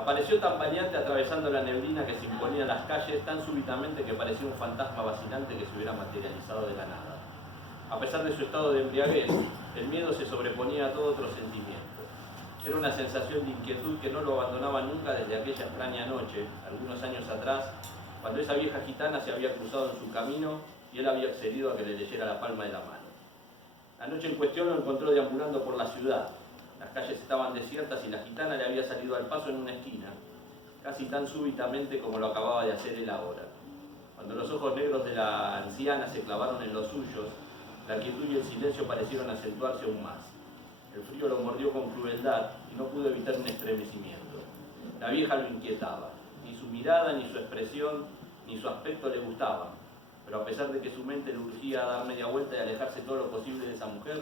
Apareció tambaleante atravesando la neblina que se imponía en las calles tan súbitamente que parecía un fantasma vacilante que se hubiera materializado de la nada. A pesar de su estado de embriaguez, el miedo se sobreponía a todo otro sentimiento. Era una sensación de inquietud que no lo abandonaba nunca desde aquella extraña noche, algunos años atrás, cuando esa vieja gitana se había cruzado en su camino y él había accedido a que le leyera la palma de la mano. La noche en cuestión lo encontró deambulando por la ciudad. Las calles estaban desiertas y la gitana le había salido al paso en una esquina, casi tan súbitamente como lo acababa de hacer él ahora. Cuando los ojos negros de la anciana se clavaron en los suyos, la quietud y el silencio parecieron acentuarse aún más. El frío lo mordió con crueldad y no pudo evitar un estremecimiento. La vieja lo inquietaba. Ni su mirada, ni su expresión, ni su aspecto le gustaban. Pero a pesar de que su mente le urgía a dar media vuelta y alejarse todo lo posible de esa mujer,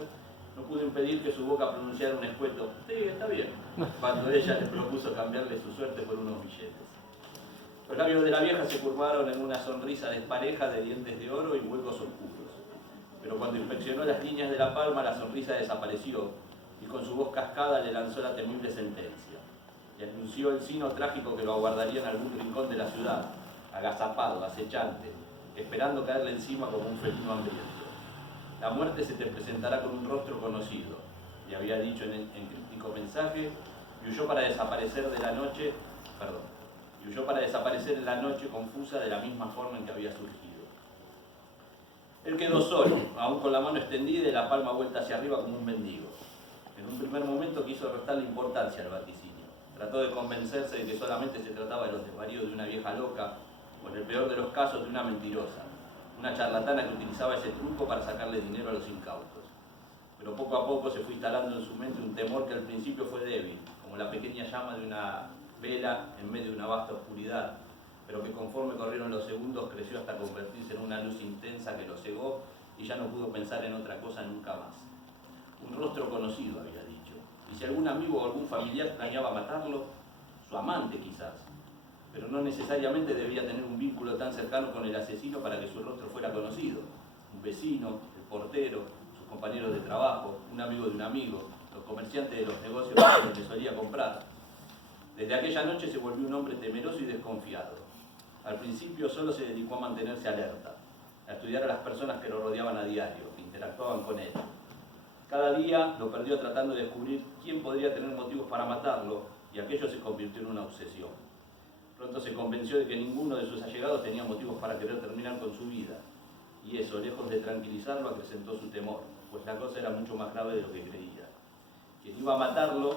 no pudo impedir que su boca pronunciara un escueto «Sí, está bien», cuando ella le propuso cambiarle su suerte por unos billetes. Los labios de la vieja se curvaron en una sonrisa despareja de dientes de oro y huecos oscuros. Pero cuando inspeccionó las líneas de la palma, la sonrisa desapareció y con su voz cascada le lanzó la temible sentencia. Le anunció el sino trágico que lo aguardaría en algún rincón de la ciudad, agazapado, acechante, esperando caerle encima como un felino hambriento. La muerte se te presentará con un rostro conocido, le había dicho en críptico mensaje, y huyó para desaparecer en la noche confusa de la misma forma en que había surgido. Él quedó solo, aún con la mano extendida y la palma vuelta hacia arriba como un mendigo. En un primer momento quiso restarle importancia al vaticinio. Trató de convencerse de que solamente se trataba de los desvaríos de una vieja loca, o en el peor de los casos de una mentirosa, una charlatana que utilizaba ese truco para sacarle dinero a los incautos. Pero poco a poco se fue instalando en su mente un temor que al principio fue débil, como la pequeña llama de una vela en medio de una vasta oscuridad, pero que conforme corrieron los segundos creció hasta convertirse en una luz intensa que lo cegó y ya no pudo pensar en otra cosa nunca más. Un rostro conocido, había dicho, y si algún amigo o algún familiar planeaba matarlo, su amante quizás, pero no necesariamente debía tener un vínculo tan cercano con el asesino para que su rostro fuera conocido. Un vecino, el portero, sus compañeros de trabajo, un amigo de un amigo, los comerciantes de los negocios donde solía comprar. Desde aquella noche se volvió un hombre temeroso y desconfiado. Al principio solo se dedicó a mantenerse alerta, a estudiar a las personas que lo rodeaban a diario, que interactuaban con él. Cada día lo perdió tratando de descubrir quién podría tener motivos para matarlo, y aquello se convirtió en una obsesión. Pronto se convenció de que ninguno de sus allegados tenía motivos para querer terminar con su vida, y eso, lejos de tranquilizarlo, acrecentó su temor, pues la cosa era mucho más grave de lo que creía. Quien iba a matarlo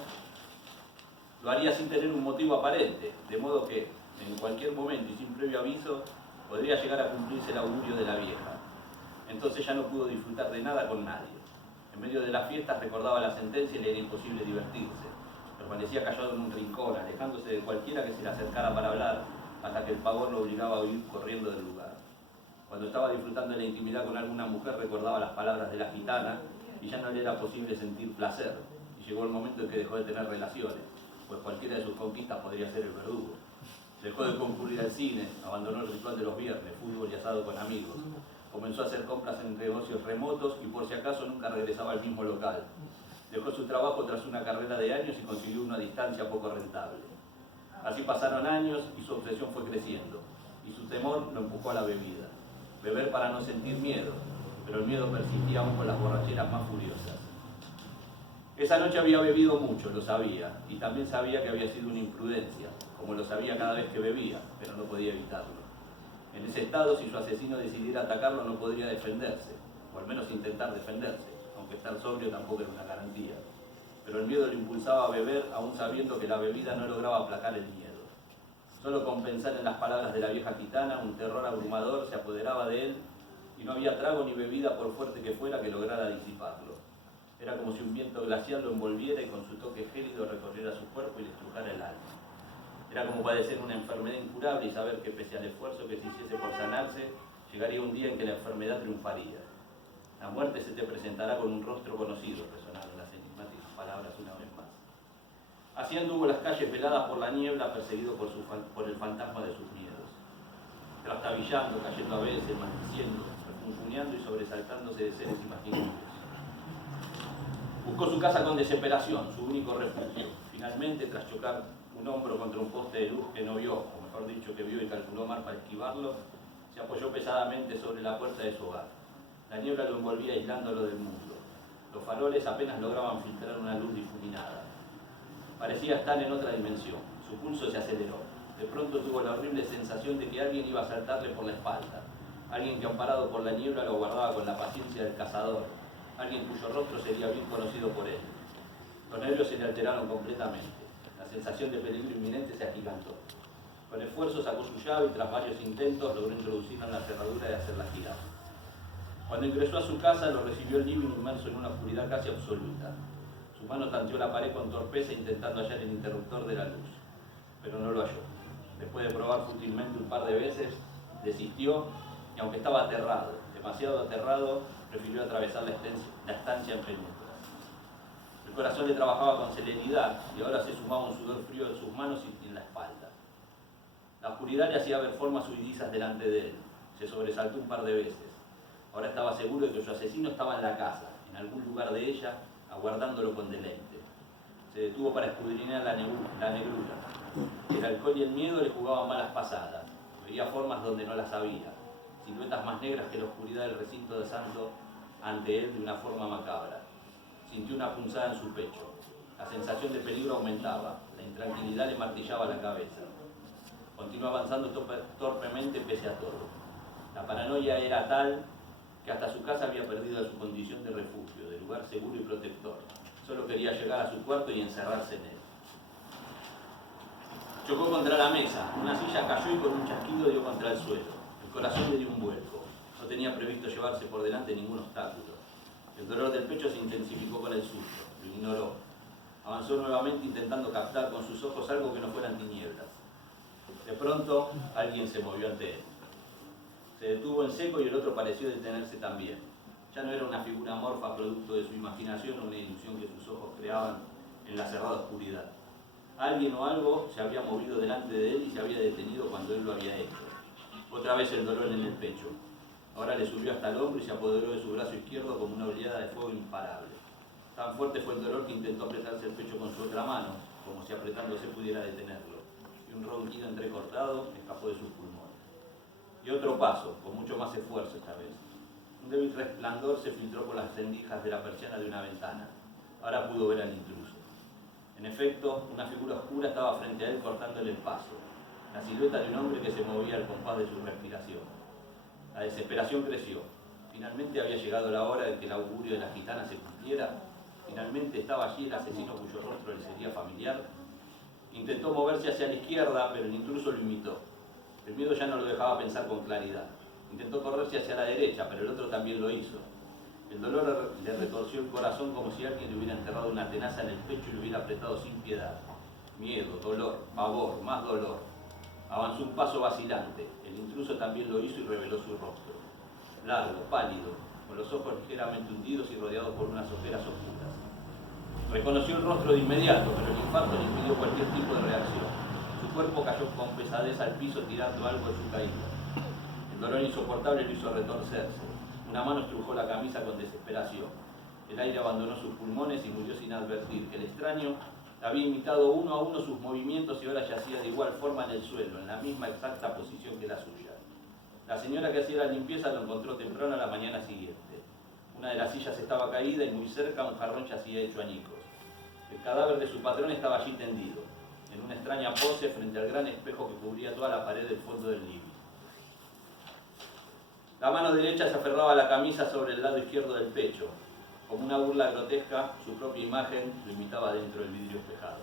lo haría sin tener un motivo aparente, de modo que, en cualquier momento y sin previo aviso, podría llegar a cumplirse el augurio de la vieja. Entonces ya no pudo disfrutar de nada con nadie. En medio de las fiestas recordaba la sentencia y le era imposible divertirse. Permanecía callado en un rincón, alejándose de cualquiera que se le acercara para hablar, hasta que el pavor lo obligaba a huir corriendo del lugar. Cuando estaba disfrutando de la intimidad con alguna mujer recordaba las palabras de la gitana y ya no le era posible sentir placer, y llegó el momento en que dejó de tener relaciones, pues cualquiera de sus conquistas podría ser el verdugo. Dejó de concurrir al cine, abandonó el ritual de los viernes, fútbol y asado con amigos. Comenzó a hacer compras en negocios remotos y por si acaso nunca regresaba al mismo local. Dejó su trabajo tras una carrera de años y consiguió una distancia poco rentable. Así pasaron años y su obsesión fue creciendo, y su temor lo empujó a la bebida. Beber para no sentir miedo, pero el miedo persistía aún con las borracheras más furiosas. Esa noche había bebido mucho, lo sabía, y también sabía que había sido una imprudencia, como lo sabía cada vez que bebía, pero no podía evitarlo. En ese estado, si su asesino decidiera atacarlo, no podría defenderse, o al menos intentar defenderse, aunque estar sobrio tampoco era una garantía. Pero el miedo lo impulsaba a beber, aún sabiendo que la bebida no lograba aplacar el miedo. Solo con pensar en las palabras de la vieja gitana, un terror abrumador se apoderaba de él, y no había trago ni bebida, por fuerte que fuera, que lograra disiparlo. Era como si un viento glacial lo envolviera y con su toque gélido recorriera su cuerpo y le estrujara el alma. Era como padecer una enfermedad incurable y saber que pese al esfuerzo que se hiciese por sanarse, llegaría un día en que la enfermedad triunfaría. La muerte se te presentará con un rostro conocido, resonaron las enigmáticas palabras una vez más. Así anduvo las calles veladas por la niebla, perseguido por el fantasma de sus miedos. Trastabillando, cayendo a veces, maldiciendo, refunfuñando y sobresaltándose de seres imaginarios. Buscó su casa con desesperación, su único refugio. Finalmente, tras chocar un hombro contra un poste de luz que no vio, o mejor dicho, que vio y calculó mal para esquivarlo, se apoyó pesadamente sobre la puerta de su hogar. La niebla lo envolvía aislándolo del mundo. Los faroles apenas lograban filtrar una luz difuminada. Parecía estar en otra dimensión. Su pulso se aceleró. De pronto tuvo la horrible sensación de que alguien iba a saltarle por la espalda. Alguien que, amparado por la niebla, lo guardaba con la paciencia del cazador. Alguien cuyo rostro sería bien conocido por él. Los nervios se le alteraron completamente. La sensación de peligro inminente se agigantó. Con esfuerzo sacó su llave y tras varios intentos logró introducirla en la cerradura y hacerla girar. Cuando ingresó a su casa lo recibió el living inmerso en una oscuridad casi absoluta. Su mano tanteó la pared con torpeza intentando hallar el interruptor de la luz, pero no lo halló. Después de probar fútilmente un par de veces, desistió y aunque estaba aterrado, demasiado aterrado, prefirió atravesar la estancia en penumbras. El corazón le trabajaba con celeridad y ahora se sumaba un sudor frío en sus manos y en la espalda. La oscuridad le hacía ver formas huidizas delante de él. Se sobresaltó un par de veces. Ahora estaba seguro de que su asesino estaba en la casa, en algún lugar de ella, aguardándolo con deleite. Se detuvo para escudriñar la negrura. El alcohol y el miedo le jugaban malas pasadas. Veía formas donde no las había. Siluetas más negras que la oscuridad del recinto de santo ante él de una forma macabra. Sintió una punzada en su pecho. La sensación de peligro aumentaba. La intranquilidad le martillaba la cabeza. Continuó avanzando torpemente pese a todo. La paranoia era tal que hasta su casa había perdido su condición de refugio, de lugar seguro y protector. Solo quería llegar a su cuarto y encerrarse en él. Chocó contra la mesa. Una silla cayó y con un chasquido dio contra el suelo. El corazón le dio un vuelco. No tenía previsto llevarse por delante ningún obstáculo. El dolor del pecho se intensificó con el susto. Lo ignoró. Avanzó nuevamente intentando captar con sus ojos algo que no fueran tinieblas. De pronto, alguien se movió ante él. Se detuvo en seco y el otro pareció detenerse también. Ya no era una figura amorfa producto de su imaginación o una ilusión que sus ojos creaban en la cerrada oscuridad. Alguien o algo se había movido delante de él y se había detenido cuando él lo había hecho. Otra vez el dolor en el pecho. Ahora le subió hasta el hombro y se apoderó de su brazo izquierdo como una oleada de fuego imparable. Tan fuerte fue el dolor que intentó apretarse el pecho con su otra mano, como si apretándose pudiera detenerlo. Y un ronquido entrecortado escapó de sus pulmones. Y otro paso, con mucho más esfuerzo esta vez. Un débil resplandor se filtró por las rendijas de la persiana de una ventana. Ahora pudo ver al intruso. En efecto, una figura oscura estaba frente a él cortándole el paso. La silueta de un hombre que se movía al compás de su respiración. La desesperación creció. Finalmente había llegado la hora de que el augurio de la gitana se cumpliera. Finalmente estaba allí el asesino cuyo rostro le sería familiar. Intentó moverse hacia la izquierda, pero el intruso lo imitó. El miedo ya no lo dejaba pensar con claridad. Intentó correrse hacia la derecha, pero el otro también lo hizo. El dolor le retorció el corazón como si alguien le hubiera enterrado una tenaza en el pecho y lo hubiera apretado sin piedad. Miedo, dolor, pavor, más dolor. Avanzó un paso vacilante. El intruso también lo hizo y reveló su rostro. Largo, pálido, con los ojos ligeramente hundidos y rodeado por unas ojeras oscuras. Reconoció el rostro de inmediato, pero el infarto le impidió cualquier tipo de reacción. Su cuerpo cayó con pesadez al piso tirando algo de su caída. El dolor insoportable lo hizo retorcerse. Una mano estrujó la camisa con desesperación. El aire abandonó sus pulmones y murió sin advertir que el extraño había imitado uno a uno sus movimientos y ahora yacía de igual forma en el suelo, en la misma exacta posición que la suya. La señora que hacía la limpieza lo encontró temprano a la mañana siguiente. Una de las sillas estaba caída y muy cerca un jarrón yacía hecho añicos. El cadáver de su patrón estaba allí tendido, en una extraña pose frente al gran espejo que cubría toda la pared del fondo del living. La mano derecha se aferraba a la camisa sobre el lado izquierdo del pecho. Como una burla grotesca, su propia imagen lo imitaba dentro del vidrio espejado.